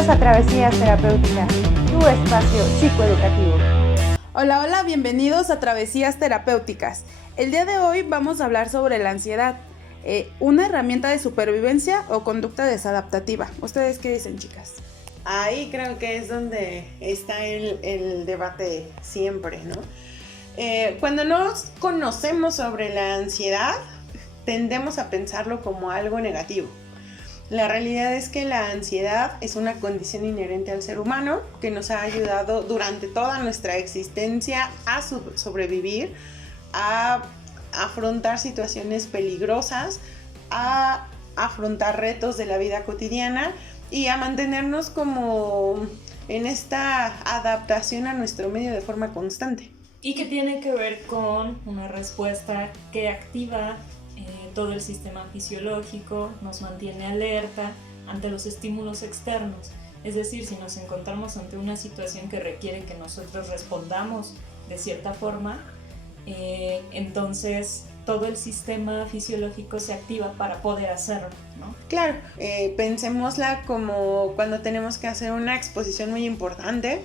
Bienvenidos a Travesías Terapéuticas, tu espacio psicoeducativo. Hola, hola, bienvenidos a Travesías Terapéuticas. El día de hoy vamos a hablar sobre la ansiedad, una herramienta de supervivencia o conducta desadaptativa. ¿Ustedes qué dicen, chicas? Ahí creo que es donde está el debate siempre, ¿no? Cuando nos conocemos sobre la ansiedad, tendemos a pensarlo como algo negativo. La realidad es que la ansiedad es una condición inherente al ser humano que nos ha ayudado durante toda nuestra existencia a sobrevivir, a afrontar situaciones peligrosas, a afrontar retos de la vida cotidiana y a mantenernos como en esta adaptación a nuestro medio de forma constante. Y que tiene que ver con una respuesta que activa todo el sistema fisiológico, nos mantiene alerta ante los estímulos externos. Es decir, si nos encontramos ante una situación que requiere que nosotros respondamos de cierta forma, entonces todo el sistema fisiológico se activa para poder hacerlo, ¿no? Claro, pensémosla como cuando tenemos que hacer una exposición muy importante,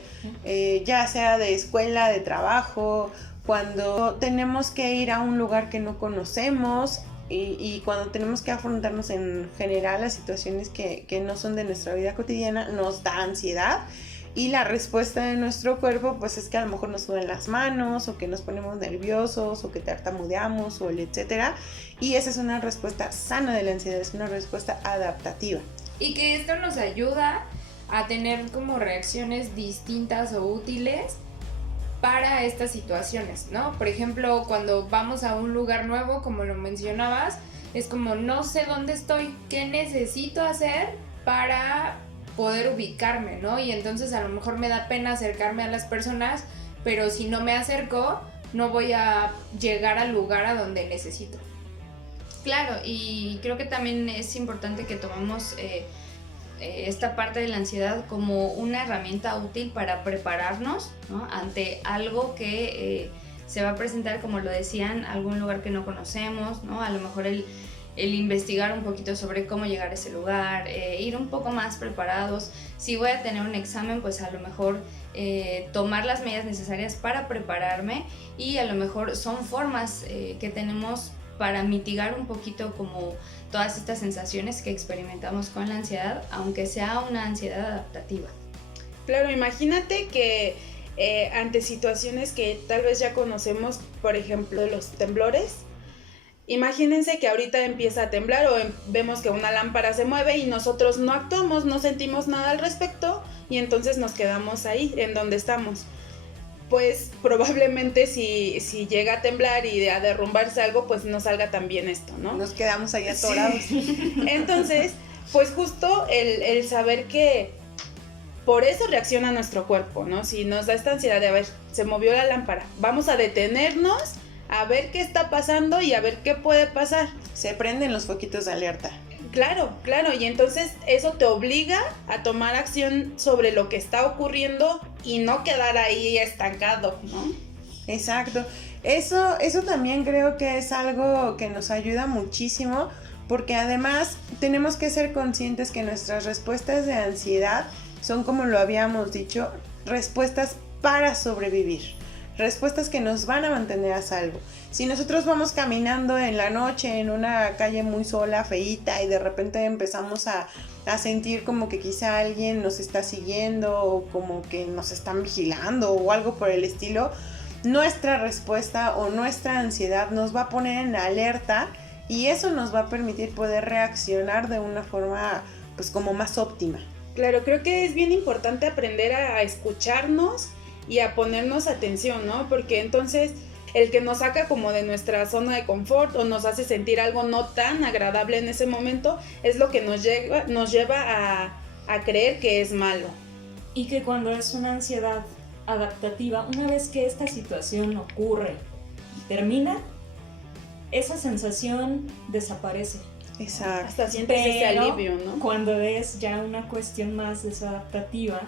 ya sea de escuela, de trabajo, cuando tenemos que ir a un lugar que no conocemos y cuando tenemos que afrontarnos en general a situaciones que no son de nuestra vida cotidiana, nos da ansiedad. Y la respuesta de nuestro cuerpo pues es que a lo mejor nos sudan las manos o que nos ponemos nerviosos o que tartamudeamos o el etcétera. Y esa es una respuesta sana de la ansiedad, es una respuesta adaptativa. Y que esto nos ayuda a tener como reacciones distintas o útiles para estas situaciones, ¿no? Por ejemplo, cuando vamos a un lugar nuevo, como lo mencionabas, es como no sé dónde estoy, qué necesito hacer para poder ubicarme, ¿no? Y entonces a lo mejor me da pena acercarme a las personas, pero si no me acerco, no voy a llegar al lugar a donde necesito. Claro, y creo que también es importante que tomemos esta parte de la ansiedad como una herramienta útil para prepararnos, ¿no? Ante algo que se va a presentar, como lo decían, algún lugar que no conocemos, ¿no? A lo mejor el investigar un poquito sobre cómo llegar a ese lugar, ir un poco más preparados. Si voy a tener un examen, pues a lo mejor tomar las medidas necesarias para prepararme, y a lo mejor son formas que tenemos para mitigar un poquito como todas estas sensaciones que experimentamos con la ansiedad, aunque sea una ansiedad adaptativa. Claro, imagínate que ante situaciones que tal vez ya conocemos, por ejemplo, los temblores. Imagínense que ahorita empieza a temblar o vemos que una lámpara se mueve y nosotros no actuamos, no sentimos nada al respecto y entonces nos quedamos ahí, en donde estamos. Pues probablemente si llega a temblar y a derrumbarse algo, pues no salga tan bien esto, ¿no? Nos quedamos ahí atorados. Sí. Entonces, pues justo el saber que por eso reacciona nuestro cuerpo, ¿no? Si nos da esta ansiedad de, a ver, se movió la lámpara, vamos a detenernos, a ver qué está pasando y a ver qué puede pasar. Se prenden los foquitos de alerta. Claro, y entonces eso te obliga a tomar acción sobre lo que está ocurriendo y no quedar ahí estancado, ¿no? Exacto. Eso también creo que es algo que nos ayuda muchísimo, porque además tenemos que ser conscientes que nuestras respuestas de ansiedad son, como lo habíamos dicho, respuestas para sobrevivir. Respuestas que nos van a mantener a salvo. Si nosotros vamos caminando en la noche en una calle muy sola, feíta, y de repente empezamos a sentir como que quizá alguien nos está siguiendo o como que nos están vigilando o algo por el estilo, nuestra respuesta o nuestra ansiedad nos va a poner en alerta y eso nos va a permitir poder reaccionar de una forma pues como más óptima. Claro, creo que es bien importante aprender a escucharnos y a ponernos atención, ¿no? Porque entonces el que nos saca como de nuestra zona de confort o nos hace sentir algo no tan agradable en ese momento es lo que nos lleva a creer que es malo. Y que cuando es una ansiedad adaptativa, una vez que esta situación ocurre y termina, esa sensación desaparece. Exacto. Hasta sientes ese alivio, ¿no? Cuando es ya una cuestión más desadaptativa,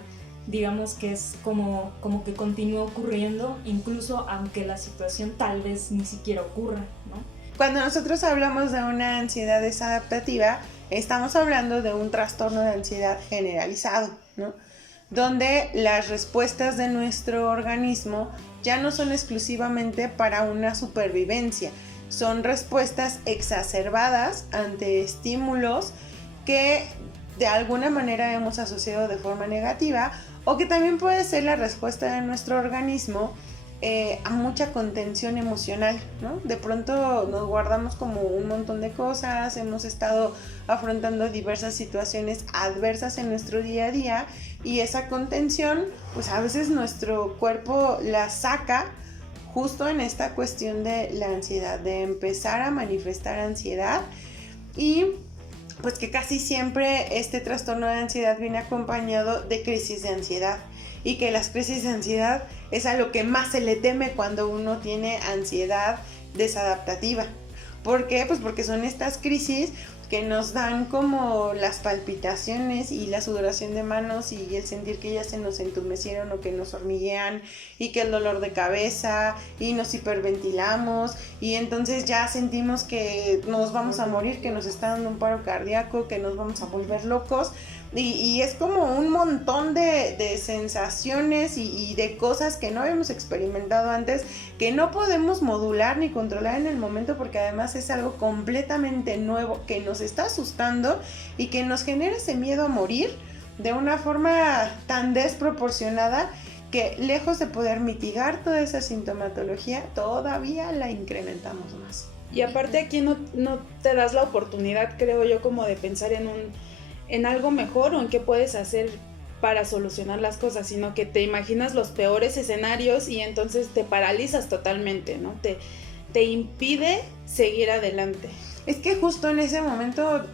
digamos que es como que continúa ocurriendo, incluso aunque la situación tal vez ni siquiera ocurra, ¿no? Cuando nosotros hablamos de una ansiedad desadaptativa, estamos hablando de un trastorno de ansiedad generalizado, ¿no? Donde las respuestas de nuestro organismo ya no son exclusivamente para una supervivencia, son respuestas exacerbadas ante estímulos que de alguna manera hemos asociado de forma negativa, o que también puede ser la respuesta de nuestro organismo a mucha contención emocional, ¿no? De pronto nos guardamos como un montón de cosas, hemos estado afrontando diversas situaciones adversas en nuestro día a día, y esa contención, pues a veces nuestro cuerpo la saca justo en esta cuestión de la ansiedad, de empezar a manifestar ansiedad, y pues que casi siempre este trastorno de ansiedad viene acompañado de crisis de ansiedad, y que las crisis de ansiedad es a lo que más se le teme cuando uno tiene ansiedad desadaptativa. ¿Por qué? Pues porque son estas crisis que nos dan como las palpitaciones y la sudoración de manos y el sentir que ya se nos entumecieron o que nos hormiguean, y que el dolor de cabeza, y nos hiperventilamos, y entonces ya sentimos que nos vamos a morir, que nos está dando un paro cardíaco, que nos vamos a volver locos. Y es como un montón de sensaciones y de cosas que no habíamos experimentado antes, que no podemos modular ni controlar en el momento, porque además es algo completamente nuevo que nos está asustando y que nos genera ese miedo a morir de una forma tan desproporcionada que, lejos de poder mitigar toda esa sintomatología, todavía la incrementamos más. Y aparte aquí no te das la oportunidad, creo yo, como de pensar en algo mejor o en qué puedes hacer para solucionar las cosas, sino que te imaginas los peores escenarios y entonces te paralizas totalmente, ¿no? Te impide seguir adelante. Es que justo en ese momento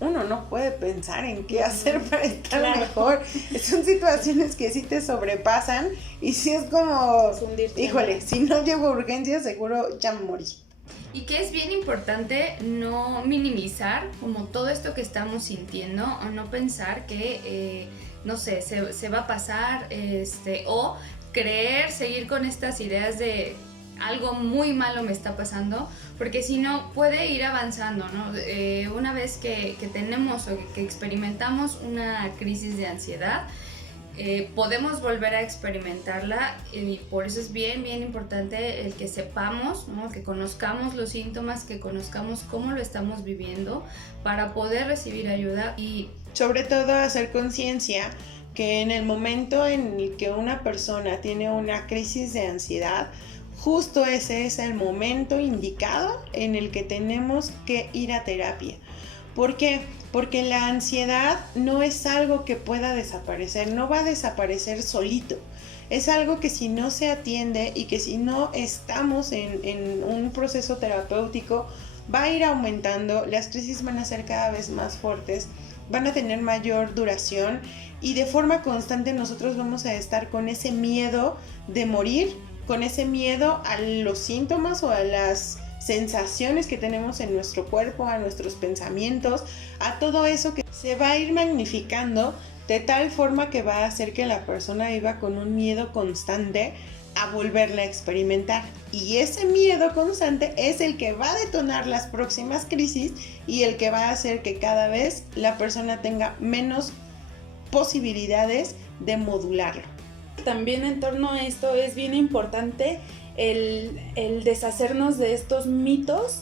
uno no puede pensar en qué hacer para estar mejor. Son situaciones que sí te sobrepasan y sí es como, híjole, si no llego a urgencias seguro ya me morí. Y que es bien importante no minimizar como todo esto que estamos sintiendo, o no pensar que, no sé, se va a pasar, o seguir con estas ideas de algo muy malo me está pasando, porque si no puede ir avanzando, ¿no? Una vez que tenemos o que experimentamos una crisis de ansiedad, podemos volver a experimentarla, y por eso es bien importante el que sepamos, ¿no? Que conozcamos los síntomas, que conozcamos cómo lo estamos viviendo para poder recibir ayuda, y sobre todo hacer conciencia que en el momento en el que una persona tiene una crisis de ansiedad, justo ese es el momento indicado en el que tenemos que ir a terapia. ¿Por qué? Porque la ansiedad no es algo que pueda desaparecer, no va a desaparecer solito. Es algo que si no se atiende y que si no estamos en un proceso terapéutico, va a ir aumentando, las crisis van a ser cada vez más fuertes, van a tener mayor duración, y de forma constante nosotros vamos a estar con ese miedo de morir, con ese miedo a los síntomas o a las sensaciones que tenemos en nuestro cuerpo, a nuestros pensamientos, a todo eso que se va a ir magnificando de tal forma que va a hacer que la persona viva con un miedo constante a volverla a experimentar. Y ese miedo constante es el que va a detonar las próximas crisis y el que va a hacer que cada vez la persona tenga menos posibilidades de modularlo. También en torno a esto es bien importante el deshacernos de estos mitos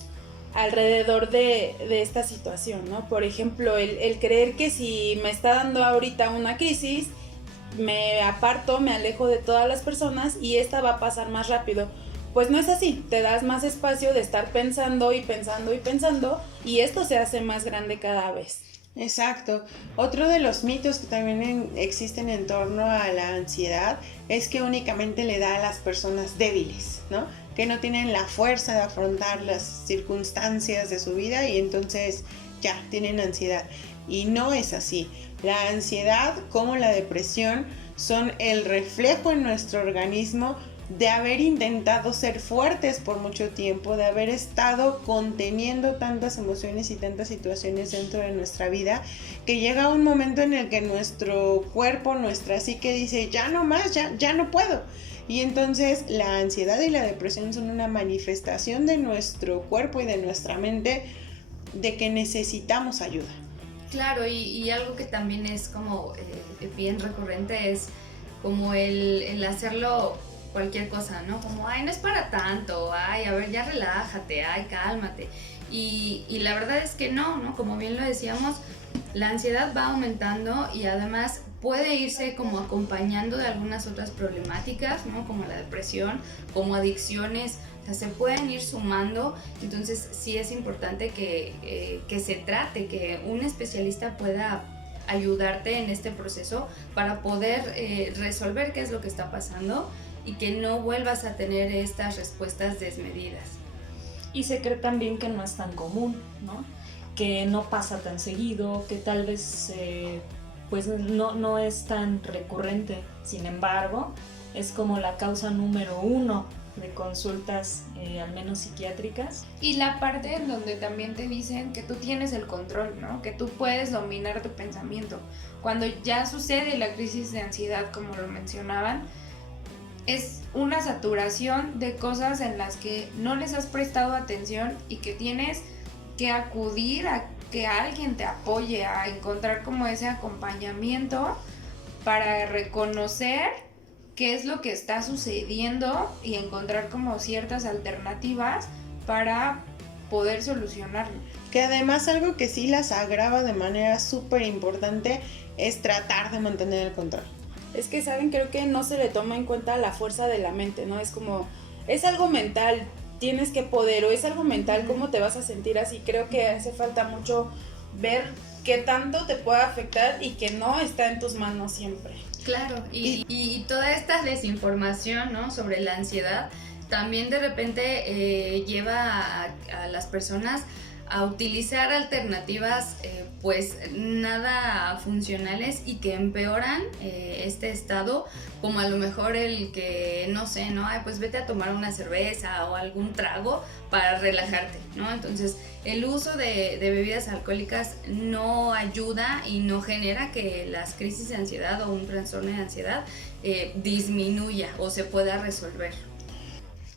alrededor de esta situación, ¿no? Por ejemplo, el creer que si me está dando ahorita una crisis, me aparto, me alejo de todas las personas y esta va a pasar más rápido. Pues no es así, te das más espacio de estar pensando y pensando y pensando, y esto se hace más grande cada vez. Exacto. Otro de los mitos que también existen en torno a la ansiedad es que únicamente le da a las personas débiles, ¿no? Que no tienen la fuerza de afrontar las circunstancias de su vida y entonces ya tienen ansiedad. Y no es así. La ansiedad, como la depresión, son el reflejo en nuestro organismo de haber intentado ser fuertes por mucho tiempo, de haber estado conteniendo tantas emociones y tantas situaciones dentro de nuestra vida, que llega un momento en el que nuestro cuerpo, nuestra psique dice, ya no más, ya no puedo. Y entonces la ansiedad y la depresión son una manifestación de nuestro cuerpo y de nuestra mente de que necesitamos ayuda. Claro, y algo que también es como bien recurrente es como el hacerlo cualquier cosa, ¿no? Como, ay, no es para tanto, ay, a ver, ya relájate, ay, cálmate. Y la verdad es que no, como bien lo decíamos, la ansiedad va aumentando y además puede irse como acompañando de algunas otras problemáticas, ¿no? Como la depresión, como adicciones, o sea, se pueden ir sumando. Entonces sí es importante que se trate, que un especialista pueda ayudarte en este proceso para poder resolver qué es lo que está pasando y que no vuelvas a tener estas respuestas desmedidas. Y se cree también que no es tan común, ¿no? Que no pasa tan seguido, que tal vez pues no es tan recurrente. Sin embargo, es como la causa número 1 de consultas, al menos psiquiátricas. Y la parte en donde también te dicen que tú tienes el control, ¿no? Que tú puedes dominar tu pensamiento. Cuando ya sucede la crisis de ansiedad, como lo mencionaban, es una saturación de cosas en las que no les has prestado atención y que tienes que acudir a que alguien te apoye, a encontrar como ese acompañamiento para reconocer qué es lo que está sucediendo y encontrar como ciertas alternativas para poder solucionarlo. Que además algo que sí las agrava de manera súper importante es tratar de mantener el control. Es que, ¿saben? Creo que no se le toma en cuenta la fuerza de la mente, ¿no? Es como, es algo mental, tienes que poder, o es algo mental, ¿cómo te vas a sentir así? Creo que hace falta mucho ver qué tanto te puede afectar y que no está en tus manos siempre. Claro, y toda esta desinformación, ¿no?, sobre la ansiedad también de repente lleva a las personas a utilizar alternativas pues nada funcionales y que empeoran este estado, como a lo mejor el que, no sé, ¿no? Ay, pues vete a tomar una cerveza o algún trago para relajarte, ¿no? Entonces el uso de bebidas alcohólicas no ayuda y no genera que las crisis de ansiedad o un trastorno de ansiedad disminuya o se pueda resolver.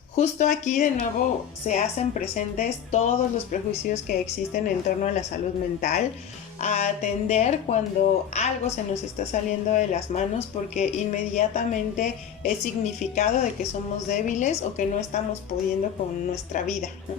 Justo aquí de nuevo se hacen presentes todos los prejuicios que existen en torno a la salud mental, a atender cuando algo se nos está saliendo de las manos, porque inmediatamente es significado de que somos débiles o que no estamos pudiendo con nuestra vida, ¿no?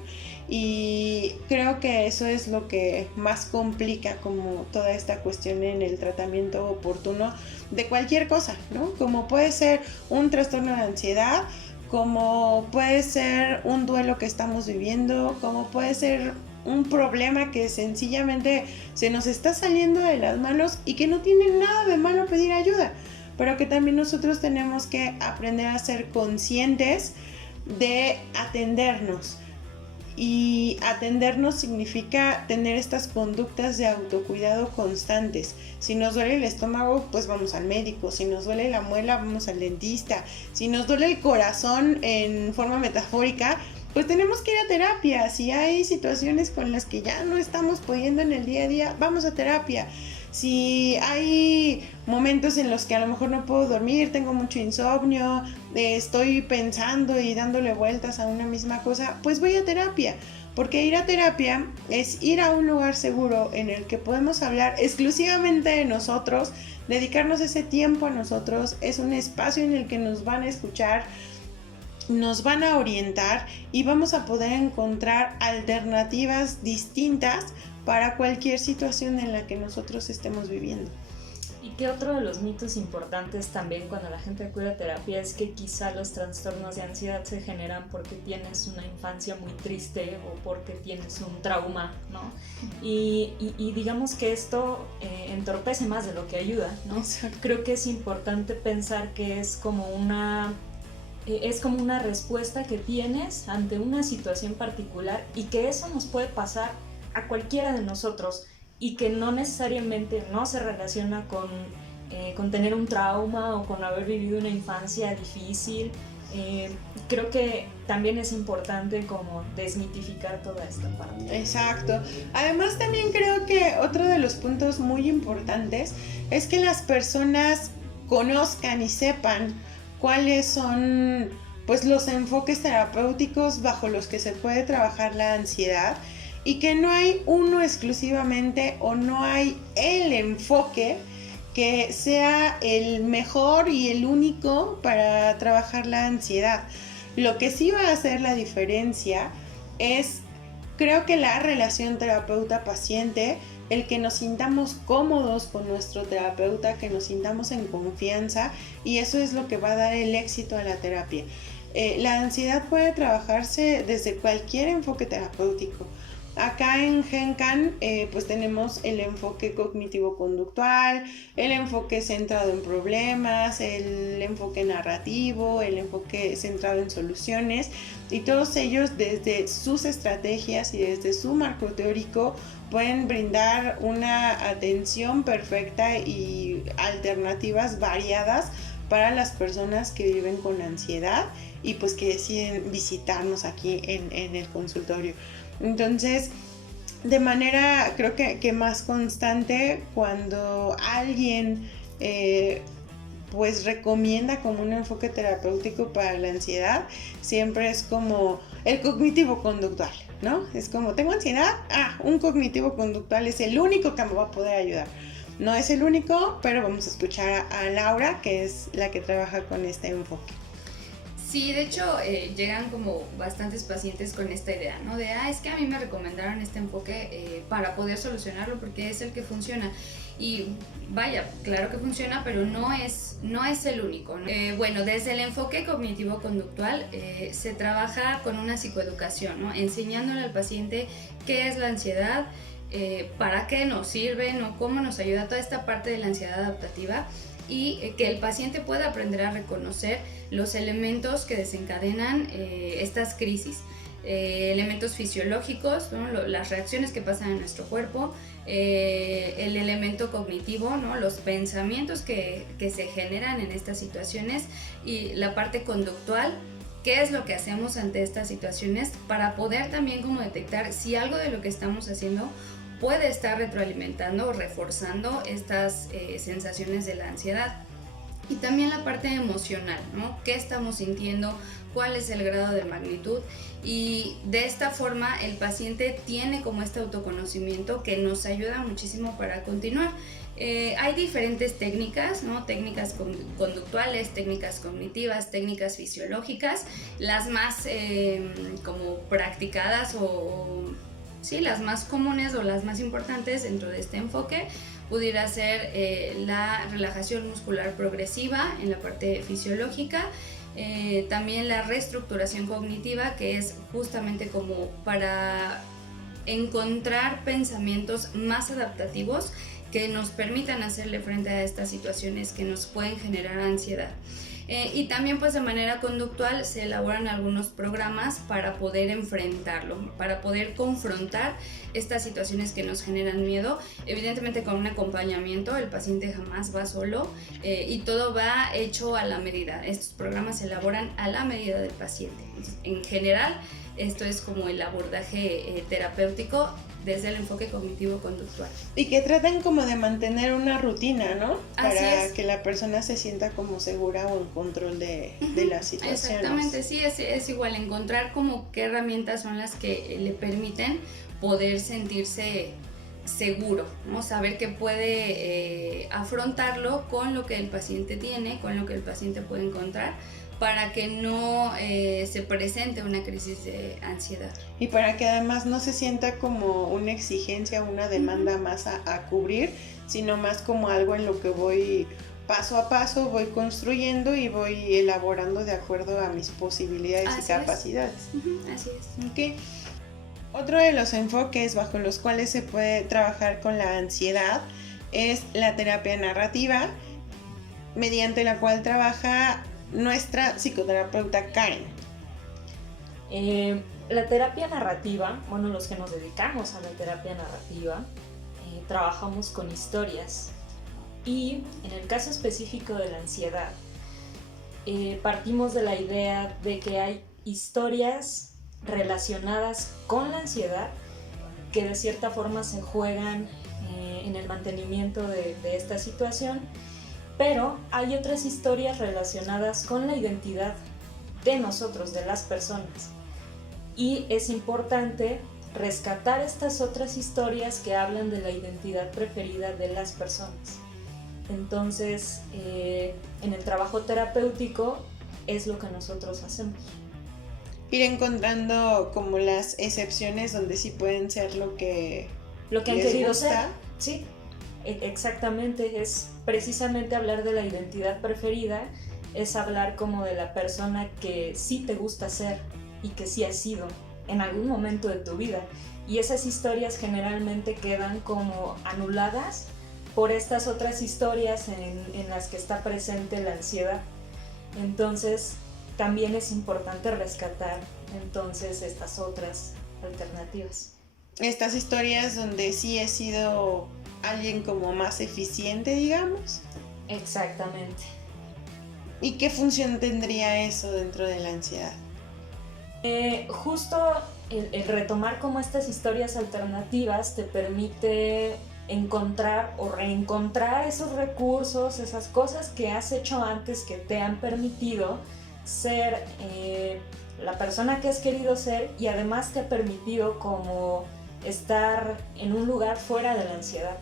Y creo que eso es lo que más complica como toda esta cuestión en el tratamiento oportuno de cualquier cosa, ¿no? Como puede ser un trastorno de ansiedad, como puede ser un duelo que estamos viviendo, como puede ser un problema que sencillamente se nos está saliendo de las manos y que no tiene nada de malo pedir ayuda, pero que también nosotros tenemos que aprender a ser conscientes de atendernos. Y atendernos significa tener estas conductas de autocuidado constantes. Si nos duele el estómago, pues vamos al médico. Si nos duele la muela, vamos al dentista. Si nos duele el corazón en forma metafórica, pues tenemos que ir a terapia. Si hay situaciones con las que ya no estamos pudiendo en el día a día, vamos a terapia. Si hay momentos en los que a lo mejor no puedo dormir, tengo mucho insomnio, estoy pensando y dándole vueltas a una misma cosa, pues voy a terapia. Porque ir a terapia es ir a un lugar seguro en el que podemos hablar exclusivamente de nosotros, dedicarnos ese tiempo a nosotros, es un espacio en el que nos van a escuchar, nos van a orientar y vamos a poder encontrar alternativas distintas para cualquier situación en la que nosotros estemos viviendo. Y que otro de los mitos importantes también cuando la gente acude a terapia es que quizá los trastornos de ansiedad se generan porque tienes una infancia muy triste o porque tienes un trauma, ¿no? Y digamos que esto entorpece más de lo que ayuda, ¿no? Exacto. Creo que es importante pensar que es como una respuesta que tienes ante una situación particular y que eso nos puede pasar a cualquiera de nosotros y que no necesariamente no se relaciona con tener un trauma o con haber vivido una infancia difícil. Creo que también es importante como desmitificar toda esta parte. Exacto. Además también creo que otro de los puntos muy importantes es que las personas conozcan y sepan cuáles son pues los enfoques terapéuticos bajo los que se puede trabajar la ansiedad y que no hay uno exclusivamente o no hay el enfoque que sea el mejor y el único para trabajar la ansiedad. Lo que sí va a hacer la diferencia es, creo que la relación terapeuta-paciente, el que nos sintamos cómodos con nuestro terapeuta, que nos sintamos en confianza, y eso es lo que va a dar el éxito a la terapia. La ansiedad puede trabajarse desde cualquier enfoque terapéutico. Acá en GenCan pues tenemos el enfoque cognitivo-conductual, el enfoque centrado en problemas, el enfoque narrativo, el enfoque centrado en soluciones, y todos ellos desde sus estrategias y desde su marco teórico pueden brindar una atención perfecta y alternativas variadas para las personas que viven con ansiedad y pues que deciden visitarnos aquí en el consultorio. Entonces, de manera creo que más constante, cuando alguien pues recomienda como un enfoque terapéutico para la ansiedad, siempre es como el cognitivo-conductual, ¿no? Es como, tengo ansiedad, un cognitivo-conductual es el único que me va a poder ayudar. No es el único, pero vamos a escuchar a Laura, que es la que trabaja con este enfoque. Sí, de hecho llegan como bastantes pacientes con esta idea, ¿no? De, es que a mí me recomendaron este enfoque para poder solucionarlo porque es el que funciona. Y vaya, claro que funciona, pero no es el único, ¿no? Bueno, desde el enfoque cognitivo-conductual se trabaja con una psicoeducación, ¿no? Enseñándole al paciente qué es la ansiedad, para qué nos sirve, ¿no? Cómo nos ayuda toda esta parte de la ansiedad adaptativa, y que el paciente pueda aprender a reconocer los elementos que desencadenan estas crisis, elementos fisiológicos, ¿no? Las reacciones que pasan en nuestro cuerpo, el elemento cognitivo, ¿no? Los pensamientos que se generan en estas situaciones, y la parte conductual, qué es lo que hacemos ante estas situaciones para poder también como detectar si algo de lo que estamos haciendo puede estar retroalimentando o reforzando estas sensaciones de la ansiedad. Y también la parte emocional, ¿no? ¿Qué estamos sintiendo? ¿Cuál es el grado de magnitud? Y de esta forma el paciente tiene como este autoconocimiento que nos ayuda muchísimo para continuar. Hay diferentes técnicas, ¿no? Técnicas conductuales, técnicas cognitivas, técnicas fisiológicas. Las más como practicadas sí, las más comunes o las más importantes dentro de este enfoque pudiera ser la relajación muscular progresiva en la parte fisiológica, también la reestructuración cognitiva, que es justamente como para encontrar pensamientos más adaptativos que nos permitan hacerle frente a estas situaciones que nos pueden generar ansiedad. Y también pues de manera conductual se elaboran algunos programas para poder enfrentarlo, para poder confrontar estas situaciones que nos generan miedo, evidentemente con un acompañamiento. El paciente jamás va solo, y todo va hecho a la medida. Estos programas se elaboran a la medida del paciente. En general, esto es como el abordaje terapéutico desde el enfoque cognitivo-conductual. Y que tratan como de mantener una rutina, ¿no? Así Para es. que la persona se sienta como segura o en control de las situaciones. Exactamente, sí, es igual encontrar como qué herramientas son las que le permiten poder sentirse seguro, ¿no? Saber que puede afrontarlo con lo que el paciente tiene, con lo que el paciente puede encontrar, para que no se presente una crisis de ansiedad. Y para que además no se sienta como una exigencia, una demanda más a cubrir, sino más como algo en lo que voy paso a paso, voy construyendo y voy elaborando de acuerdo a mis posibilidades y capacidades. Así es. Okay. Otro de los enfoques bajo los cuales se puede trabajar con la ansiedad es la terapia narrativa, mediante la cual trabaja nuestra psicoterapeuta Karen. La terapia narrativa, bueno, los que nos dedicamos a la terapia narrativa, trabajamos con historias, y en el caso específico de la ansiedad, partimos de la idea de que hay historias relacionadas con la ansiedad que de cierta forma se juegan en el mantenimiento de esta situación, pero hay otras historias relacionadas con la identidad de nosotros, de las personas, y es importante rescatar estas otras historias que hablan de la identidad preferida de las personas. Entonces, en el trabajo terapéutico es lo que nosotros hacemos. Ir encontrando como las excepciones donde sí pueden ser lo que han les querido gusta. ser. Sí, exactamente, es precisamente hablar de la identidad preferida, es hablar como de la persona que sí te gusta ser y que sí has sido en algún momento de tu vida. Y esas historias generalmente quedan como anuladas por estas otras historias en las que está presente la ansiedad. Entonces, también es importante rescatar entonces estas otras alternativas. Estas historias donde sí he sido alguien como más eficiente, digamos. Exactamente. ¿Y qué función tendría eso dentro de la ansiedad? Justo el retomar como estas historias alternativas te permite encontrar o reencontrar esos recursos, esas cosas que has hecho antes que te han permitido ser la persona que has querido ser, y además te ha permitido como estar en un lugar fuera de la ansiedad.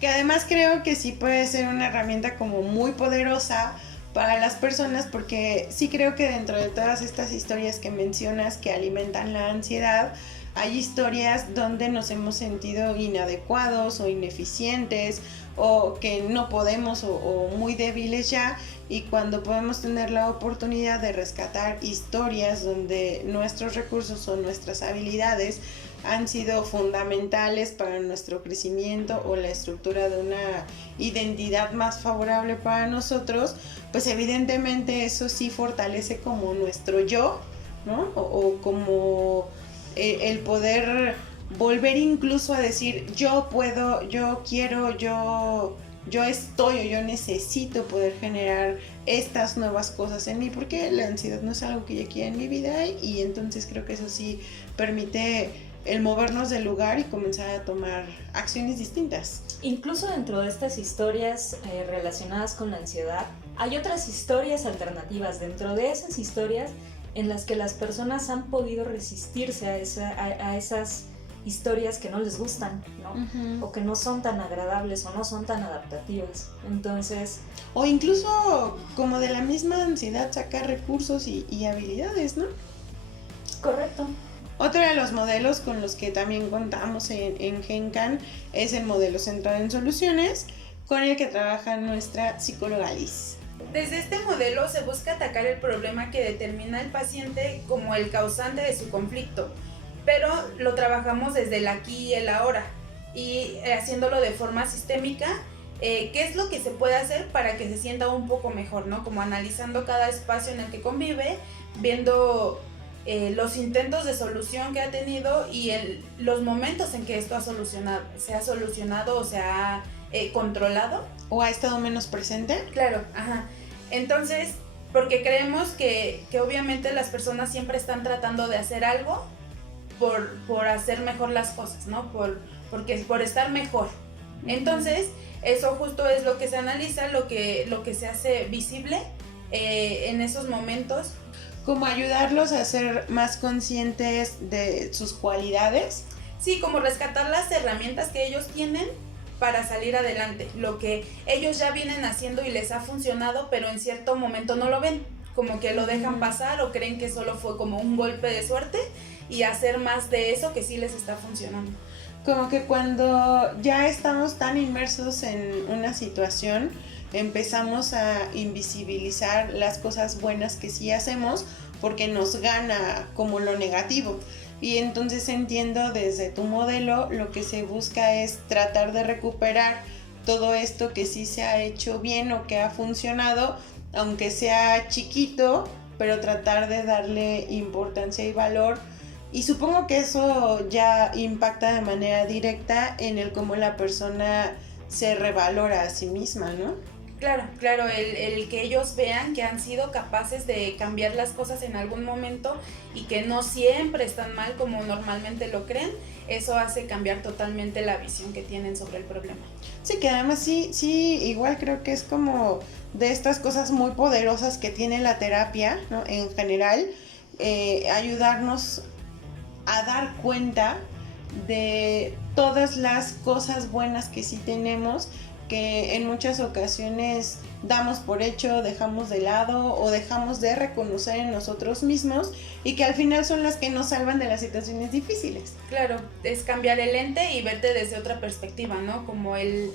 Que además creo que sí puede ser una herramienta como muy poderosa para las personas, porque sí creo que dentro de todas estas historias que mencionas que alimentan la ansiedad, hay historias donde nos hemos sentido inadecuados o ineficientes o que no podemos o muy débiles ya, y cuando podemos tener la oportunidad de rescatar historias donde nuestros recursos o nuestras habilidades han sido fundamentales para nuestro crecimiento o la estructura de una identidad más favorable para nosotros, pues evidentemente eso sí fortalece como nuestro yo, ¿no? O como el poder volver incluso a decir yo puedo, yo quiero, yo estoy o yo necesito poder generar estas nuevas cosas en mí, porque la ansiedad no es algo que yo quiera en mi vida, y entonces creo que eso sí permite el movernos del lugar y comenzar a tomar acciones distintas. Incluso dentro de estas historias relacionadas con la ansiedad, hay otras historias alternativas dentro de esas historias en las que las personas han podido resistirse a esas historias que no les gustan, ¿no? O que no son tan agradables o no son tan adaptativas. Entonces, o incluso como de la misma ansiedad sacar recursos y habilidades, ¿no? Correcto. Otro de los modelos con los que también contamos en GenCan es el modelo centrado en soluciones, con el que trabaja nuestra psicóloga Liz. Desde este modelo se busca atacar el problema que determina el paciente como el causante de su conflicto, pero lo trabajamos desde el aquí y el ahora, y haciéndolo de forma sistémica. ¿Qué es lo que se puede hacer para que se sienta un poco mejor, ¿no? Como analizando cada espacio en el que convive, viendo los intentos de solución que ha tenido y los momentos en que esto se ha solucionado o se ha controlado. ¿O ha estado menos presente? Claro, ajá. Entonces, porque creemos que obviamente las personas siempre están tratando de hacer algo por hacer mejor las cosas, ¿no? Por estar mejor. Entonces, eso justo es lo que se analiza, lo que se hace visible en esos momentos. Como ayudarlos a ser más conscientes de sus cualidades. Sí, como rescatar las herramientas que ellos tienen para salir adelante, lo que ellos ya vienen haciendo y les ha funcionado, pero en cierto momento no lo ven, como que lo dejan pasar o creen que solo fue como un golpe de suerte, y hacer más de eso que sí les está funcionando. Como que cuando ya estamos tan inmersos en una situación, empezamos a invisibilizar las cosas buenas que sí hacemos porque nos gana como lo negativo. Y entonces entiendo desde tu modelo lo que se busca es tratar de recuperar todo esto que sí se ha hecho bien o que ha funcionado, aunque sea chiquito, pero tratar de darle importancia y valor. Y supongo que eso ya impacta de manera directa en el cómo la persona se revalora a sí misma, ¿no? Claro, el que ellos vean que han sido capaces de cambiar las cosas en algún momento y que no siempre están mal como normalmente lo creen, eso hace cambiar totalmente la visión que tienen sobre el problema. Sí, que además sí, igual creo que es como de estas cosas muy poderosas que tiene la terapia, ¿no? En general, ayudarnos a dar cuenta de todas las cosas buenas que sí tenemos, que en muchas ocasiones damos por hecho, dejamos de lado o dejamos de reconocer en nosotros mismos, y que al final son las que nos salvan de las situaciones difíciles. Claro, es cambiar el lente y verte desde otra perspectiva, ¿no? Como el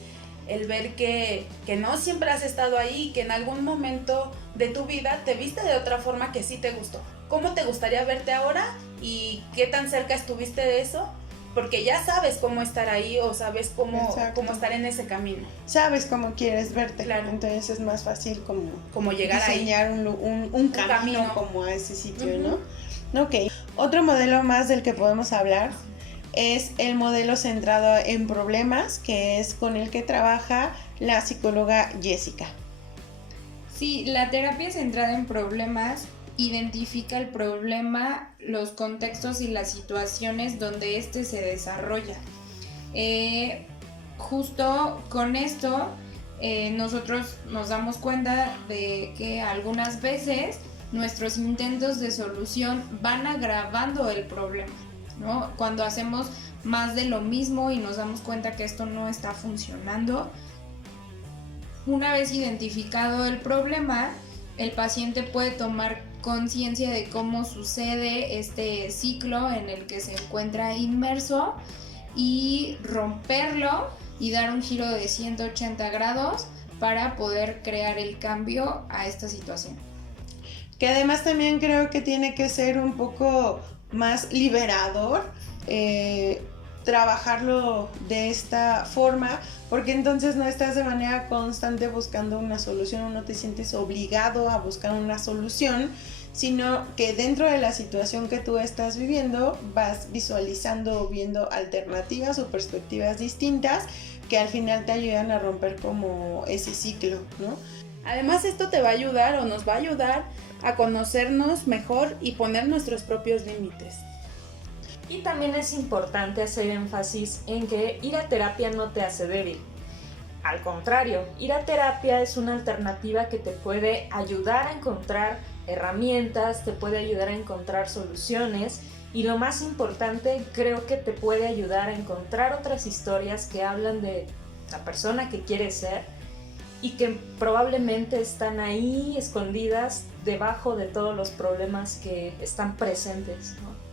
ver que no siempre has estado ahí, que en algún momento de tu vida te viste de otra forma que sí te gustó. ¿Cómo te gustaría verte ahora y qué tan cerca estuviste de eso? Porque ya sabes cómo estar ahí o sabes cómo estar en ese camino. Sabes cómo quieres verte, claro. Entonces es más fácil como llegar diseñar ahí. un camino como a ese sitio, ¿no? Ok, otro modelo más del que podemos hablar es el modelo centrado en problemas, que es con el que trabaja la psicóloga Jessica. Sí, la terapia centrada en problemas identifica el problema, los contextos y las situaciones donde éste se desarrolla. Justo con esto nosotros nos damos cuenta de que algunas veces nuestros intentos de solución van agravando el problema, ¿no? Cuando hacemos más de lo mismo y nos damos cuenta que esto no está funcionando, una vez identificado el problema, el paciente puede tomar conciencia de cómo sucede este ciclo en el que se encuentra inmerso y romperlo y dar un giro de 180 grados para poder crear el cambio a esta situación. Que además también creo que tiene que ser un poco más liberador trabajarlo de esta forma, porque entonces no estás de manera constante buscando una solución, o no te sientes obligado a buscar una solución, sino que dentro de la situación que tú estás viviendo vas visualizando o viendo alternativas o perspectivas distintas que al final te ayudan a romper como ese ciclo, ¿no? Además, esto te va a ayudar o nos va a ayudar a conocernos mejor y poner nuestros propios límites. Y también es importante hacer énfasis en que ir a terapia no te hace débil. Al contrario, ir a terapia es una alternativa que te puede ayudar a encontrar herramientas, te puede ayudar a encontrar soluciones, y lo más importante, creo que te puede ayudar a encontrar otras historias que hablan de la persona que quieres ser y que probablemente están ahí escondidas debajo de todos los problemas que están presentes, ¿no?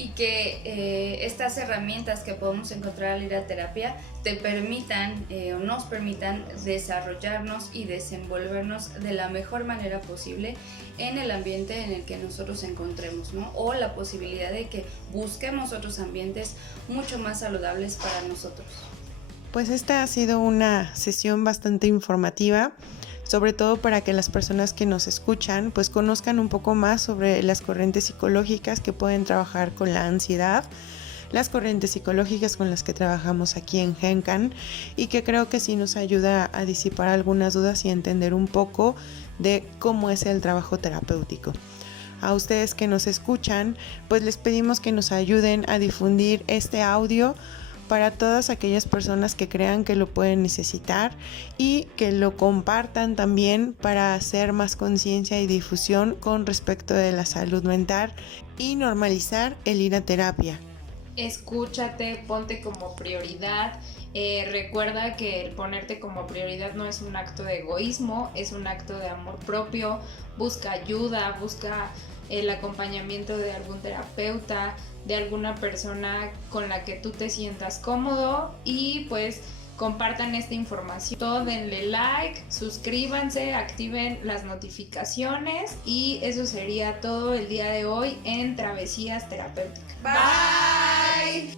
Y que estas herramientas que podemos encontrar al ir a terapia te permitan o nos permitan desarrollarnos y desenvolvernos de la mejor manera posible en el ambiente en el que nosotros encontremos, ¿no? O la posibilidad de que busquemos otros ambientes mucho más saludables para nosotros. Pues esta ha sido una sesión bastante informativa, sobre todo para que las personas que nos escuchan pues conozcan un poco más sobre las corrientes psicológicas que pueden trabajar con la ansiedad, las corrientes psicológicas con las que trabajamos aquí en Gencan, y que creo que sí nos ayuda a disipar algunas dudas y a entender un poco de cómo es el trabajo terapéutico. A ustedes que nos escuchan, pues les pedimos que nos ayuden a difundir este audio para todas aquellas personas que crean que lo pueden necesitar, y que lo compartan también para hacer más conciencia y difusión con respecto de la salud mental y normalizar el ir a terapia. Escúchate, ponte como prioridad. Recuerda que el ponerte como prioridad no es un acto de egoísmo, es un acto de amor propio. Busca ayuda, busca el acompañamiento de algún terapeuta, de alguna persona con la que tú te sientas cómodo, y pues compartan esta información, denle like, suscríbanse, activen las notificaciones, y eso sería todo el día de hoy en Travesías Terapéuticas. Bye.